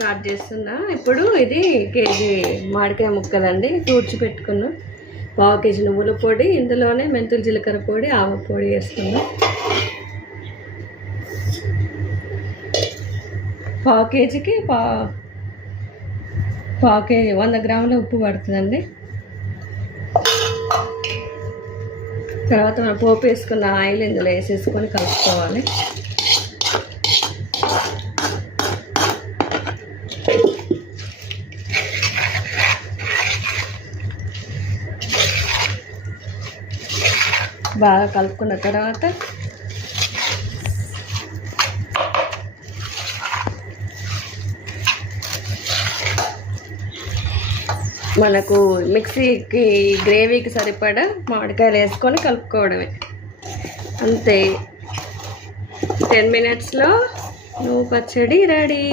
Start చేస్తున్నా. ఇప్పుడు ఇది కేజీ మామిడికాయ ముక్కలండి పెట్టుకున్నాం. పావు కేజీ నువ్వుల పొడి, ఇందులోనే మెంతులు జీలకర్ర పొడి, ఆవ పొడి వేస్తున్నాం. పావు కేజీకి పావు కేజీ 100 గ్రాముల ఉప్పు పడుతుందండి. తర్వాత మనం పోపు వేసుకున్న ఆయిల్ ఇందులో వేసేసుకొని కలుపుకోవాలి. బాగా కలుపుకున్న తర్వాత మనకు మిక్సీకి గ్రేవీకి సరిపడా మామిడికాయలు వేసుకొని కలుపుకోవడమే అంతే. 10 మినిట్స్లో నువ్వు పచ్చడి రెడీ.